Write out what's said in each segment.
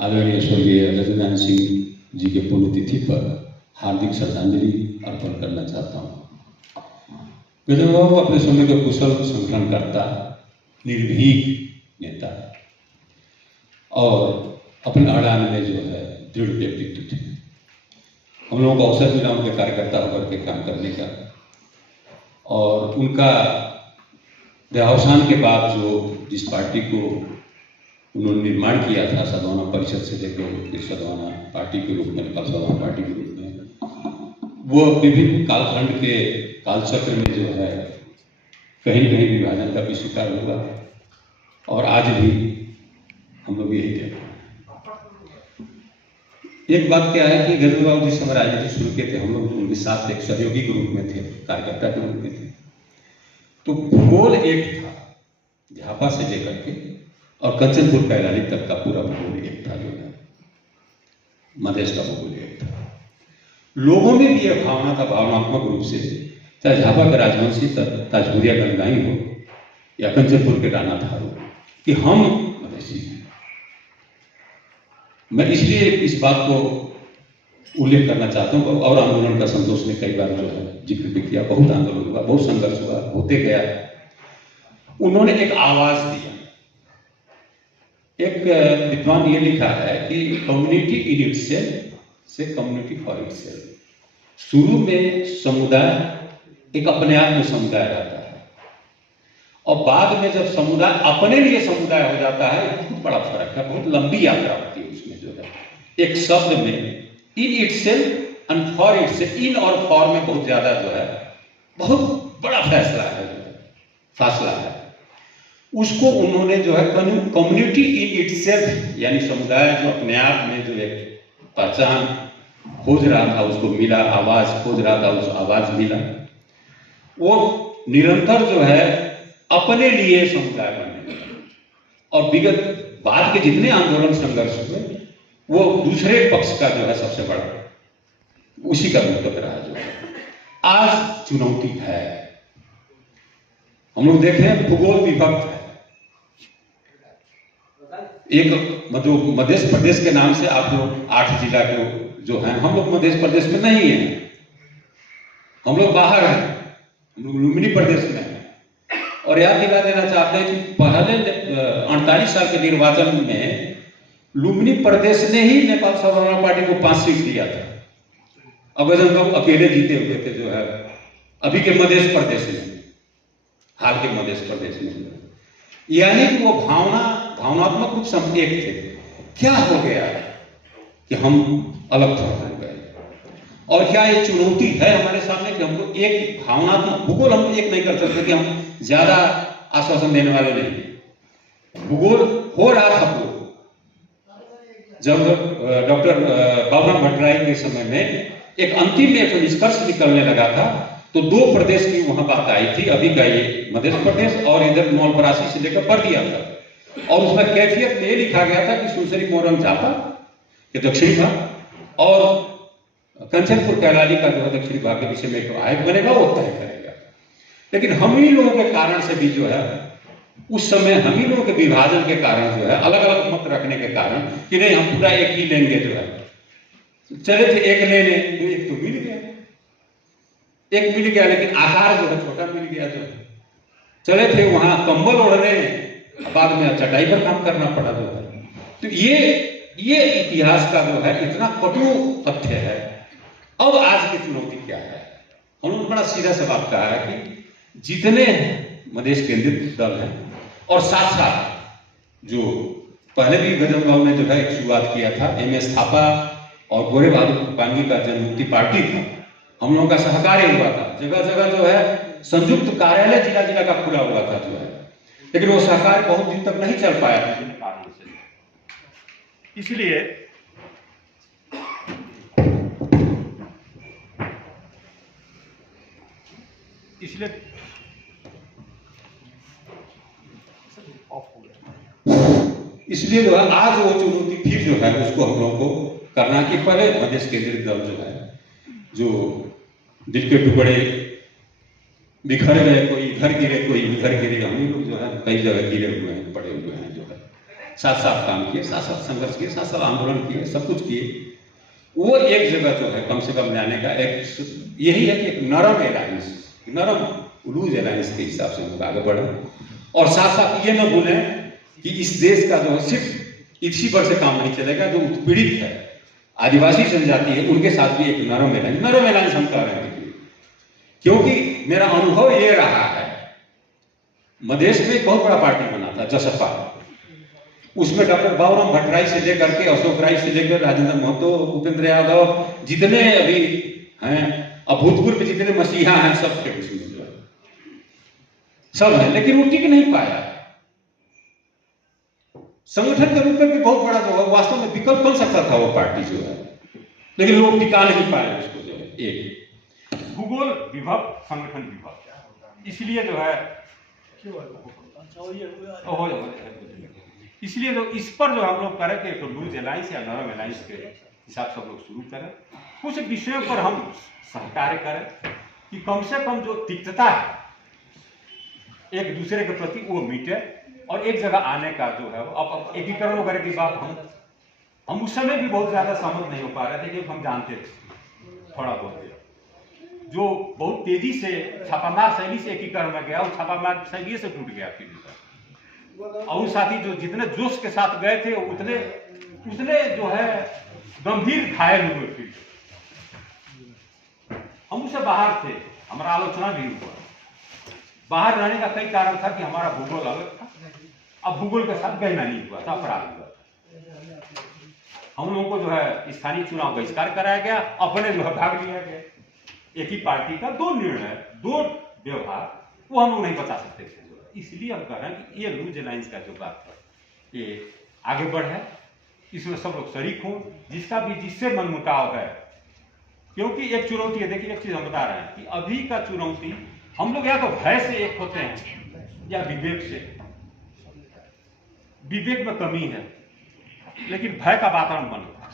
आदरणीय स्वर्गीय रजनीकांत सिंह जी के पुण्यतिथि पर हार्दिक श्रद्धांजलि अर्पण करना चाहता हूँ। गजन बाबू अपने समय के कुशल संगठनकर्ता, निर्भीक नेता और अपने अड़ान में जो है दृढ़ व्यक्तित्व थे। हम लोगों को अवसर मिला उनके कार्यकर्ता होकर के काम करने का, और उनका देहावसान के बाद जो जिस पार्टी को उन्होंने निर्माण किया था, सद्भावना परिषद से लेकर फिर सद्भावना पार्टी के रूप में, नेपाल सद्भावना पार्टी के रूप में, वो विभिन्न कालखंड के कालचक्र में जो है कहीं न कहीं विभाजन का भी शिकार हुआ, और आज भी हम लोग यही देख रहे हैं। एक बात क्या है कि गजन बाबू जिस समय राजनीति शुरू किए थे, हम लोग उनके साथ एक सहयोगी के रूप में थे, कार्यकर्ता के रूप में थे। तो भूगोल एक था, झापा से लेकर के और कंचनपुर कैलाली तक का पूरा भूगोल एक था, जो है मधेश का भूगोल एक था। लोगों में भी यह भावना था, भावनात्मक रूप से, चाहे झापा के राजवंशी ताजपुरिया गंगाई हो या कंचनपुर के राणा थारू, कि हम मधेसी हैं। मैं इसलिए इस बात को उल्लेख करना चाहता हूँ। और आंदोलन का संतोष ने कई बार जो है जिक्र भी किया, बहुत आंदोलन हुआ, बहुत संघर्ष हुआ, होते गया। उन्होंने एक आवाज दिया। एक विद्वान ये लिखा है कि कम्युनिटी इन इटसेल्फ से कम्युनिटी फॉर इटसेल्फ। शुरू में समुदाय एक अपने आप में समुदाय रहता है, और बाद में जब समुदाय अपने लिए समुदाय हो जाता है, बहुत बड़ा फर्क है, बहुत लंबी यात्रा होती है उसमें। जो है एक शब्द में in itself and for itself, in और फॉर में बहुत ज्यादा जो है बहुत बड़ा फैसला है, फासला है। उसको उन्होंने जो है कम्युनिटी इन इटसेल्फ, यानी समुदाय जो अपने आप में जो एक पहचान खोज रहा था, उसको मिला, आवाज खोज रहा था, उस आवाज मिला। वो निरंतर जो है अपने लिए समुदाय बनने लगा, और विगत बाद के जितने आंदोलन संघर्ष हुए, वो दूसरे पक्ष का जो है सबसे बड़ा उसी का रूप रहा। जो है आज चुनौती है, हम लोग देख रहे हैं भूगोल विभक्त है। एक मध्य प्रदेश के नाम से आप लोग 8 जिला के जो हैं, हम लोग मध्य प्रदेश में नहीं हैं, हम लोग बाहर हैं, हम लोग लुम्बिनी प्रदेश में हैं। और याद दिला देना चाहते हैं कि पहले 48 साल के निर्वाचन में लुम्बिनी प्रदेश ने ही नेपाल सद्भावना पार्टी को 5 सीट दिया था। अब गजन बाबू अकेले जीते हुए थे, जो है अभी के मध्य प्रदेश में, हाल के मध्य प्रदेश में। यानी कि वो भावनात्मक रूप से हम एक थे। क्या हो गया कि हम अलग थलग हो गए? और क्या ये चुनौती है हमारे सामने कि हमको एक भावनात्मक भूगोल हम एक नहीं कर सकते, कि हम ज्यादा आश्वासन देने वाले नहीं। भूगोल हो रहा था वो जब डॉक्टर बाबूराम भट्टराई के समय में एक अंतिम एक निष्कर्ष निकलने लगा था, तो 2 प्रदेश की वहां बात आई थी, अभी का ये मध्य प्रदेश और इधर नौलपरासी से लेकर बर्दिया तक। और उसमें कैफियत में ये लिखा गया था कि सुनसरी मोरंग झापा के दक्षिणी भाग और कंचनपुर कैलाली का जो है दक्षिणी भाग के विषय में एक आयोग बनेगा, वो तय करेगा। लेकिन हम ही लोगों के कारण से भी जो है उस समय हम ही लोगों के विभाजन के कारण जो है अलग अलग मत रखने के कारण कि नहीं हम पूरा एक ही लेंगे, जो है चले थे एक लेने, तो एक तो मिल गया, एक मिल गया, लेकिन आकार जो है छोटा मिल गया। जो चले थे वहां कंबल ओढ़ने, बाद में चटाई पर काम करना पड़ा। जो है तो ये इतिहास का जो है इतना कटु तथ्य है। अब आज की चुनौती क्या है? उन्होंने बड़ा सीधा सवाल कहा है कि जितने मधेश केंद्रित दल हैं, और साथ साथ जो पहले भी गजन बाबू ने जो है एक शुरुआत किया था, MS थापा और गोरे बहादुर पांगी का जनमुक्ति पार्टी था, हम लोगों का सहकार्य हुआ था। जगह जगह जो है संयुक्त कार्यालय जिला जिला का खुला हुआ था, जो है, लेकिन वो सहकार बहुत दिन तक नहीं चल पाया था। इसलिए जो है आज वो चुनौती फिर जो है उसको हम लोगों को करना कि पहले मध्य केंद्रित दल जो है, जो दिल के टुकड़े बिखर गए, कोई इधर गिरे कोई उधर गिरे, हम लोग जो है कई जगह गिरे हुए हैं, पड़े हुए हैं। जो है साथ साथ काम किए, साथ साथ संघर्ष किए, साथ साथ आंदोलन किए, सब कुछ किए। वो एक जगह जो है कम से कम जाने का एक यही है कि एक नरम अलायंस, नरम लूज अलायंस के हिसाब से लोग आगे बढ़े। और साथ साथ ये न भूलें कि इस देश का जो है सिर्फ इसी पर से काम नहीं चलेगा, जो उत्पीड़ित है, आदिवासी जनजाति है, उनके साथ भी एक नरम अलायंस हम कह रहे हैं। क्योंकि मेरा अनुभव ये रहा है, मधेश में एक बहुत बड़ा पार्टी बना था जसपा, उसमें डॉक्टर बाबूराम भट्टराई से लेकर के अशोक राय से लेकर राजेंद्र महतो, भूपेंद्र यादव, जितने अभी हैं अभूतपूर्व जितने मसीहा हैं, सब थे उसमें, सब है, लेकिन वो टिक नहीं पाया। संगठन के रूप में भी बहुत बड़ा जो है वास्तव में विकल्प बन सकता था वो पार्टी जो है, लेकिन लोग टिका नहीं पाए उसको जो है। एक भूगोल विभव, संगठन विभव, इसलिए जो है इसलिए जो इस पर जो हम लोग करें कि तो लूज अलायंस या नरम अलायंस के हिसाब से हम लोग शुरू करें, कुछ विषयों पर हम सहकार्य करें कि कम से कम जो तिक्तता है एक दूसरे के प्रति वो मिटे, और एक जगह आने का जो है अब एकीकरण वगैरह की बात हम उस समय भी बहुत ज्यादा सहमत नहीं हो पा रहे थे, क्योंकि हम जानते थे थोड़ा बहुत जो बहुत तेजी से छापामार शैली से एकीकरण में गया, वो छापामार शैली से टूट गया फिर। और साथी जो जितने जोश के साथ गए थे उतने जो है गंभीर घायल हुए। फिर हम उससे बाहर थे, हमारा आलोचना भी हुआ। बाहर रहने का कई कारण था कि हमारा भूगोल अलग था, अब भूगोल के साथ गहना नहीं हुआ था, अपराध हुआ था। हम लोगों को जो है स्थानीय चुनाव बहिष्कार कराया गया, अपने जो है भाग लिया गया। एक ही पार्टी का दो निर्णय, दो व्यवहार, वो हम लोग नहीं बता सकते थे। इसलिए हम कह रहे हैं कि ये लूज अलायंस का जो बात है ये आगे बढ़े, इसमें सब लोग शरीक हों, जिसका भी जिससे मनमुटाव है। क्योंकि एक चुनौती है, देखिए एक चीज हम बता रहे हैं कि अभी का चुनौती, हम लोग या तो भय से एक होते हैं या विवेक से। विवेक में कमी है, लेकिन भय का वातावरण बन रहा है।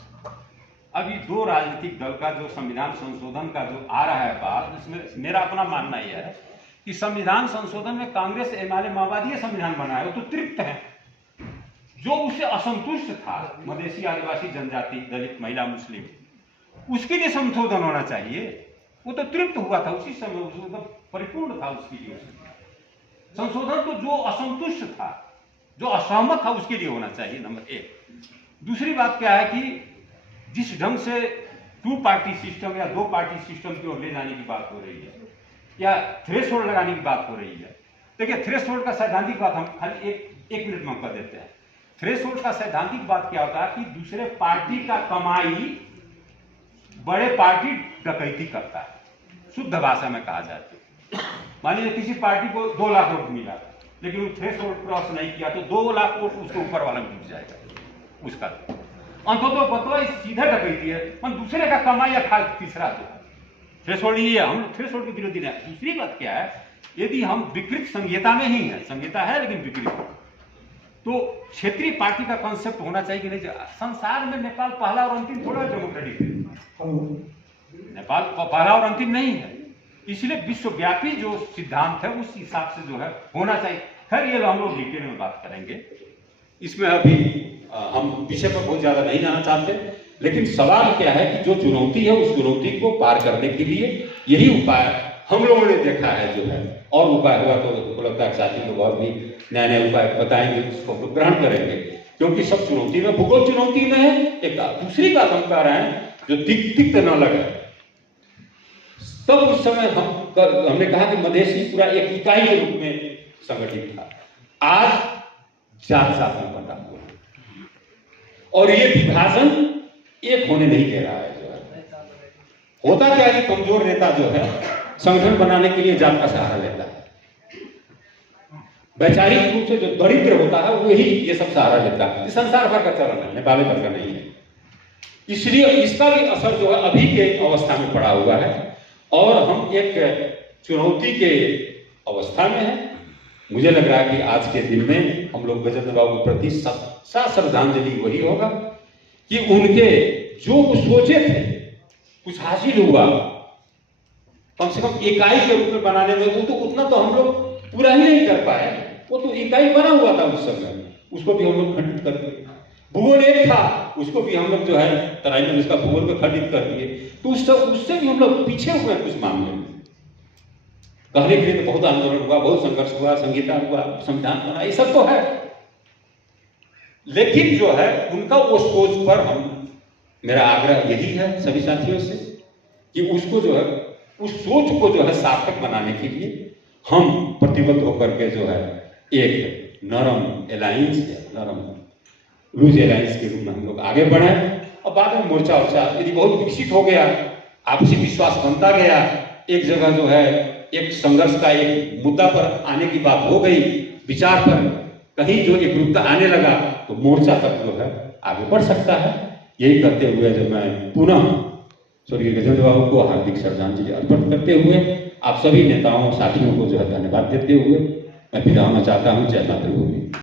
अभी दो राजनीतिक दल का जो संविधान संशोधन का जो आ रहा है बात, इसमें मेरा अपना मानना यह है कि संविधान संशोधन में कांग्रेस एमआरए माओवादी संविधान बनाया, वो तो तृप्त है। जो उससे असंतुष्ट था, मधेसी, आदिवासी, जनजाति, दलित, महिला, मुस्लिम, उसके लिए संशोधन होना चाहिए। वो तो तृप्त हुआ था उसी समय, परिपूर्ण था उसके लिए संशोधन। तो जो असंतुष्ट था, जो असहमत था, उसके लिए होना चाहिए, नंबर एक। दूसरी बात क्या है कि जिस ढंग से टू पार्टी सिस्टम या दो पार्टी सिस्टम की ओर ले जाने की बात हो रही है, या थ्रेशोल्ड लगाने की बात हो रही है। देखिए थ्रेशोल्ड का सैद्धांतिक बात हम खाली एक मिनट में कर देते हैं। थ्रेशोल्ड का सैद्धांतिक बात क्या होता है कि दूसरे पार्टी का कमाई बड़े पार्टी डकैती करता है, शुद्ध भाषा में कहा जाए तो। मान लीजिए किसी पार्टी को 2 लाख वोट मिला, लेकिन वो थ्रेशोल्ड क्रॉस नहीं किया तो 2 लाख वोट उसके ऊपर वाला में जुट जाएगा उसका। अंततः सीधा डकैती है, दूसरे का कमाई या खा तीसरा जो थ्रेशोल्ड ही है। हम थ्रेशोल्ड के विरोधी नहीं। दूसरी बात क्या है, यदि हम विकृत संहिता में ही है, संहिता है लेकिन विकृत, तो क्षेत्रीय पार्टी का कॉन्सेप्ट होना चाहिए कि नहीं। संसार में नेपाल पहला और अंतिम थोड़ा डेमोक्रेटिक है, नेपाल पहला और अंतिम नहीं है। इसलिए विश्वव्यापी जो सिद्धांत है उस हिसाब से जो है होना चाहिए। खैर ये हम लोग डिटेल में बात करेंगे, इसमें अभी हम विषय पर बहुत ज्यादा नहीं जाना चाहते। लेकिन सवाल क्या है कि जो चुनौती है उस चुनौती को पार करने के लिए यही उपाय हम लोगों ने देखा है जो है, और उपाय हुआ तो उपलब्ध साथी लोग और भी नए नए उपाय बताएंगे, उसको तो ग्रहण करेंगे। क्योंकि सब चुनौती में, भूगोल चुनौती में है। एक दूसरी बात हम कह रहे हैं जो तिक्त न लगे। तब उस समय हमने कहा कि मधेसी पूरा एक इकाई के रूप में संगठित था। आज जात जात में बटा हुआ, और ये विभाजन एक होने नहीं दे रहा है। जो है होता क्या है कि कमजोर नेता जो है संगठन बनाने के लिए जात का सहारा लेता है। वैचारिक रूप से जो दरिद्र होता है वही ये सब सहारा लेता है। संसार भर का चलन है, नेपाल भर का नहीं है। इसलिए इसका भी असर जो है अभी के अवस्था में पड़ा हुआ है, और हम एक चुनौती के अवस्था में है। मुझे लग रहा है कि आज के दिन में हम लोग गजेंद्र बाबू के प्रति सच्चा श्रद्धांजलि वही होगा कि उनके जो वो सोचे थे कुछ हासिल हुआ, कम से कम इकाई के रूप में बनाने में। वो तो उतना तो हम लोग पूरा ही नहीं कर पाए, वो तो इकाई बना हुआ था उस समय, उसको भी हम लोग खंडित कर दिए। भूगोल एक था, उसको भी हम लोग जो है तराई में उसका भूगोल को खंडित कर दिए। तो उससे भी हम लोग पीछे हुए कुछ मामले में। कहने के लिए तो बहुत आंदोलन हुआ, बहुत संघर्ष हुआ, संहिता हुआ, संविधान बना, ये सब तो है, लेकिन जो है उनका वो सोच पर मेरा आग्रह यही है सभी साथियों से कि उसको जो है उस सोच को जो है सार्थक बनाने के लिए हम प्रतिबद्ध होकर के जो है एक नरम अलायंस है, नरम लूज अलायंस के रूप में हम लोग आगे बढ़े। और बाद में मोर्चा यदि बहुत विकसित हो गया, आपसी विश्वास बनता गया, एक जगह जो है एक संघर्ष का एक मुद्दा पर आने की बात हो गई, विचार पर कहीं जो एकरूपता आने लगा, तो मोर्चा तक जो है आगे बढ़ सकता है। यही करते हुए जब मैं पुनः स्वर्गीय गजेंद्र बाबू को हार्दिक श्रद्धांजलि अर्पित करते हुए आप सभी नेताओं साथियों को जो है धन्यवाद देते हुए मैं विदा होना चाहता हूँ। जय मातृभूमि।